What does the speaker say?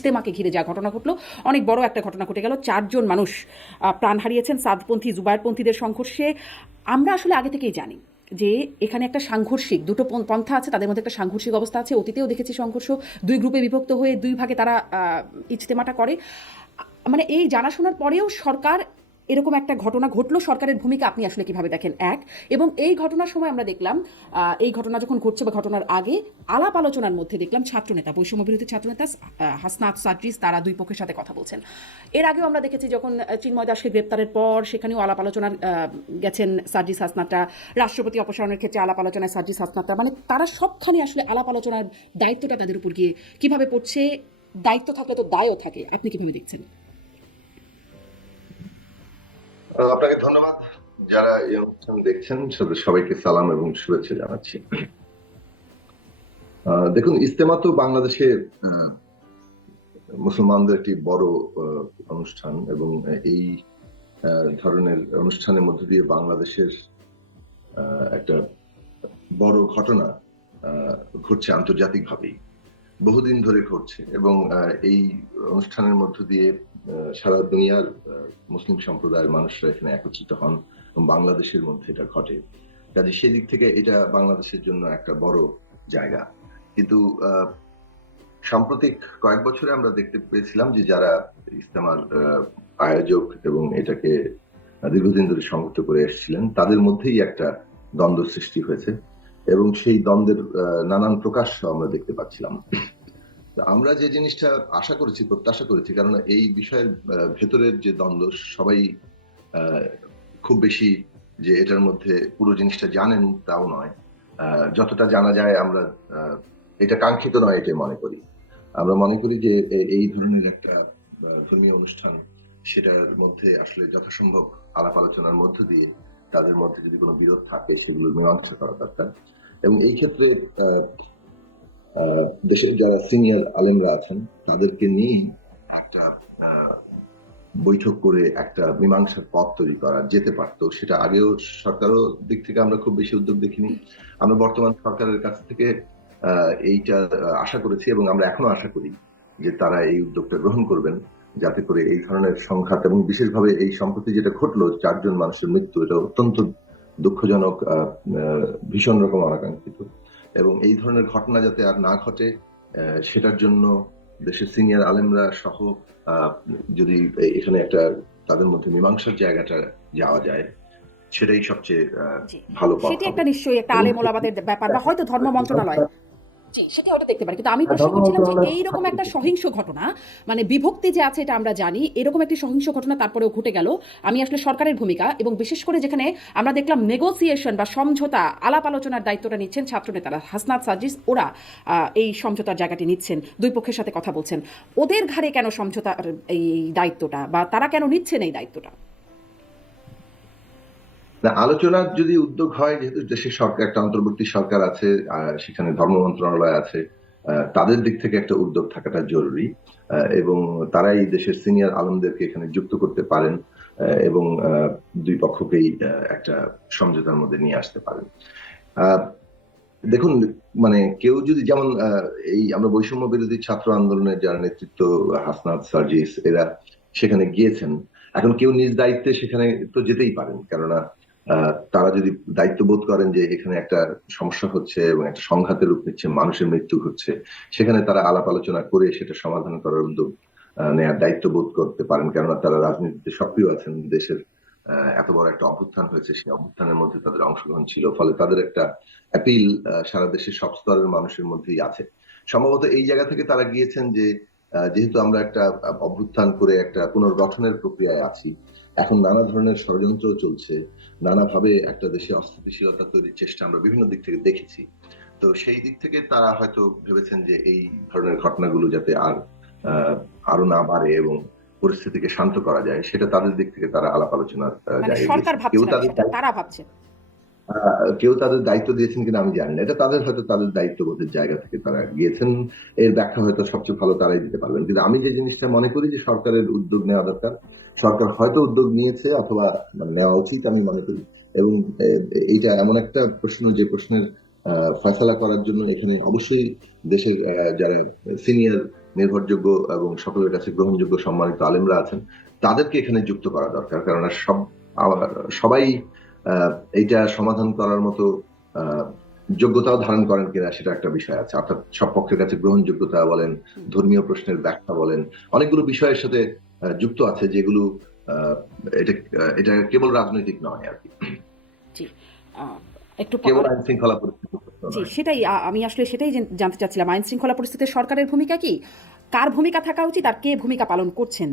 ইজতেমাকে ঘিরে যা ঘটনা ঘটলো, অনেক বড় একটা ঘটনা ঘটে গেল। চারজন মানুষ প্রাণ হারিয়েছেন সাদপন্থী জুবায়েরপন্থীদের সংঘর্ষে। আমরা আসলে আগে থেকেই জানি যে এখানে একটা সাংঘর্ষিক, দুটো পন্থা আছে, তাদের মধ্যে একটা সাংঘর্ষিক অবস্থা আছে, অতীতেও দেখেছি সংঘর্ষ। দুই গ্রুপে বিভক্ত হয়ে দুই ভাগে তারা ইজতেমাটা করে। মানে এই জানাশোনার পরেও সরকার এরকম একটা ঘটনা ঘটলো সরকারের ভূমিকা আপনি আসলে কীভাবে দেখেন? এক এবং এই ঘটনার সময় আমরা দেখলাম এই ঘটনা যখন ঘটছে বা ঘটনার আগে আলাপ আলোচনার মধ্যে দেখলাম ছাত্রনেতা বৈষম্য বিরোধী ছাত্রনেতা হাসনাত সাদ্রিস তারা দুই পক্ষের সাথে কথা বলছেন। এর আগেও আমরা দেখেছি যখন চিন্ময় দাসকে গ্রেপ্তারের পর সেখানেও আলাপ আলোচনার আহ, গেছেন সার্জিস হাসনাতরা। রাষ্ট্রপতি অপসারণের ক্ষেত্রে আলাপ আলোচনায় সার্জিস হাসনাতরা। মানে তারা সবখানে আসলে আলাপ আলোচনার দায়িত্বটা তাদের উপর গিয়ে কীভাবে পড়ছে দায়িত্ব থাকলে তো দায়ও থাকে। আপনি কীভাবে দেখছেন? আপনাকে ধন্যবাদ। যারা এই অনুষ্ঠান দেখছেন সবাইকে সালাম এবং শুভেচ্ছা জানাচ্ছি। দেখুন ইস্তেমা তো বাংলাদেশে মুসলমানদের একটি বড় অনুষ্ঠান এবং এই ধরনের অনুষ্ঠানের মধ্য দিয়ে বাংলাদেশের একটা বড় ঘটনা ঘটছে আন্তর্জাতিকভাবেই। বহুদিন ধরে ঘটছে এবং এই অনুষ্ঠানের মধ্য দিয়ে সারা দুনিয়ার মুসলিম সম্প্রদায়ের মানুষরা এখানে একত্রিত হন এবং বাংলাদেশের মধ্যে এটা ঘটে। কাজে সেদিক থেকে এটা বাংলাদেশের জন্য একটা বড় জায়গা। কিন্তু সাম্প্রতিক কয়েক বছরে আমরা দেখতে পেয়েছিলাম যে যারা ইস্তেমার আয়োজক এবং এটাকে দীর্ঘদিন ধরে সংযুক্ত করে এসেছিলেন, তাদের মধ্যেই একটা দ্বন্দ্ব সৃষ্টি হয়েছে এবং সেই দ্বন্দ্বের নানান প্রকাশ আমরা দেখতে পাচ্ছিলাম। আমরা যে জিনিসটা আশা করেছি, প্রত্যাশা করেছি কারণ এই বিষয়ের ভেতরের যে দ্বন্দ্ব, সবাই খুব বেশি যে এটার মধ্যে পুরো জিনিসটা জানেন তাও নয়। যতটা জানা যায় আমরা এটা কাঙ্ক্ষিত নয় এটাই মনে করি। আমরা মনে করি যে এই ধরনের একটা ধর্মীয় অনুষ্ঠান, সেটার মধ্যে আসলে যথাসম্ভব আলাপ আলোচনার মধ্য দিয়ে তাদের মধ্যে যদি কোনো বিরোধ থাকে, সেগুলোর মীমাংসা করা দরকার। এবং এই ক্ষেত্রে দেশের যারা সিনিয়র আলেমরা আছেন, তাদেরকে নিয়ে একটা বৈঠক করে একটা মীমাংসার পথ তৈরি করা যেতে পারতো। সেটা আগেও সরকারও দিক থেকে আমরা খুব বেশি উদ্যোগ দেখিনি। আমরা বর্তমান সরকারের কাছ থেকে এইটা আশা করেছি এবং আমরা এখনও আশা করি যে তারা এই উদ্যোগটা গ্রহণ করবেন যাতে করে এই ধরনের সংঘাত এবং বিশেষভাবে এই সম্প্রতি যেটা ঘটলো, চারজন মানুষের মৃত্যু, এটা অত্যন্ত দুঃখজনক ভীষণ রকম অনাকাঙ্ক্ষিত। এবং এই ধরনের ঘটনা যাতে আর না ঘটে সেটার জন্য দেশের সিনিয়র আলেমরা সহ আহ, যদি এখানে একটা তাদের মধ্যে মীমাংসার জায়গাটা যাওয়া যায় সেটাই সবচেয়ে আহ, ভালো সেটা একটা নিশ্চয়ই একটা আলেম ওলামাদের ব্যাপার বা হয়তো ধর্ম মন্ত্রণালয়। জি সেটা হয়তো দেখতে পারি। কিন্তু আমি প্রশ্ন করছিলাম যে এইরকম একটা সহিংস ঘটনা মানে বিভক্তি যে আছে এটা আমরা জানি এরকম একটি সহিংস ঘটনা তারপরেও ঘটে গেল। আমি আসলে সরকারের ভূমিকা এবং বিশেষ করে যেখানে আমরা দেখলাম নেগোসিয়েশন বা সমঝোতা আলাপ আলোচনার দায়িত্বটা নিচ্ছেন ছাত্রনেতারা হাসনাত সাজিস ওরা এই সমঝোতার জায়গাটি নিচ্ছেন দুই পক্ষের সাথে কথা বলছেন। ওদের ঘাড়ে কেন সমঝোতার এই দায়িত্বটা বা তারা কেন নিচ্ছেন এই দায়িত্বটা? না, আলোচনার যদি উদ্যোগ হয়, যেহেতু দেশের সরকার, একটা অন্তর্বর্তী সরকার আছে সেখানে ধর্ম মন্ত্রণালয় আছে তাদের দিক থেকে একটা উদ্যোগ থাকাটা জরুরি এবং তারাই দেশের সিনিয়র আলমদেরকে এখানে যুক্ত করতে পারেন এবং দুই পক্ষকেই একটা সমঝোতার মধ্যে নিয়ে আসতে পারেন। দেখুন মানে কেউ যদি যেমন এই আমরা বৈষম্য বিরোধী ছাত্র আন্দোলনের যারা নেতৃত্ব, হাসনাত, সার্জিস, এরা সেখানে গিয়েছেন, এখন কেউ নিজ দায়িত্বে সেখানে তো যেতেই পারেন, কেননা তারা যদি দায়িত্ব বোধ করেন যে এখানে একটা সমস্যা হচ্ছে এবং একটা সংঘাতের রূপ নিচ্ছে, মানুষের মৃত্যু ঘটছে সেখানে তারা আলাপ আলোচনা করে সেটা সমাধান করার উদ্যোগ দায়িত্ব বোধ করতে পারেন। কেননা তারা রাজনীতিতে সক্রিয় আছেন, দেশের এত বড় একটা অভ্যুত্থান হয়েছে, সেই অভ্যুত্থানের মধ্যে তাদের অংশগ্রহণ ছিল, ফলে তাদের একটা অ্যাপিল সারা দেশের সব স্তরের মানুষের মধ্যেই আছে। সম্ভবত এই জায়গা থেকে তারা গিয়েছেন যে যেহেতু আমরা একটা অভ্যুত্থান করে একটা পুনর্গঠনের প্রক্রিয়ায় আছি এখন নানা ধরনের ষড়যন্ত্র চলছে নানাভাবে একটা দেশে অস্থিতিশীলতা তৈরির চেষ্টা আমরা বিভিন্ন দিক থেকে দেখেছি। তো সেই দিক থেকে তারা হয়তো ভেবেছেন যে এই ধরনের ঘটনাগুলো যাতে আর আরও না বাড়ে এবং পরিস্থিতিকে শান্ত করা যায় সেটা তাদের দিক থেকে তারা আলাপ আলোচনার আহ, মানে জায়গায় সরকার গিয়েছে। কেউ তাদের তারা ভাবছে। কেউ তাদের দায়িত্ব দিয়েছেন কিনা আমি জানি না। এটা তাদের হয়তো তাদের দায়িত্ববোধের জায়গা থেকে তারা গিয়েছেন। এর ব্যাখ্যা হয়তো সবচেয়ে ভালো তারাই দিতে পারবেন। কিন্তু আমি যে জিনিসটা মনে করি যে সরকারের উদ্যোগ নেওয়া দরকার সরকার হয়তো উদ্যোগ নিয়েছে অথবা মানে নেওয়া উচিত, আমি মনে করি। এবং এইটা এমন একটা প্রশ্ন যে প্রশ্নের ফয়সালা করার জন্য এখানে অবশ্যই দেশের যারা সিনিয়র নির্ভরযোগ্য এবং সকলের কাছে গ্রহণযোগ্য সম্মানিত আলেমরা আছেন, তাদেরকে এখানে যুক্ত করা দরকার। কারণ সব সবাই এইটা সমাধান করার মতো যোগ্যতাও ধারণ করেন কিনা সেটা একটা বিষয় আছে। অর্থাৎ সব পক্ষের কাছে গ্রহণযোগ্যতা বলেন, ধর্মীয় প্রশ্নের ব্যাখ্যা বলেন, অনেকগুলো বিষয়ের সাথে যুক্ত আছে যেগুলো এটা এটা কেবল রাজনৈতিক নয় আর কি। একটু কেবল আইন শৃঙ্খলা পরিস্থিতি সেটাই আমি আসলে সেটাই জানতে চাচ্ছিলাম। আইন শৃঙ্খলা পরিস্থিতিতে সরকারের ভূমিকা কি? কার ভূমিকা থাকা উচিত আর কে ভূমিকা পালন করছেন?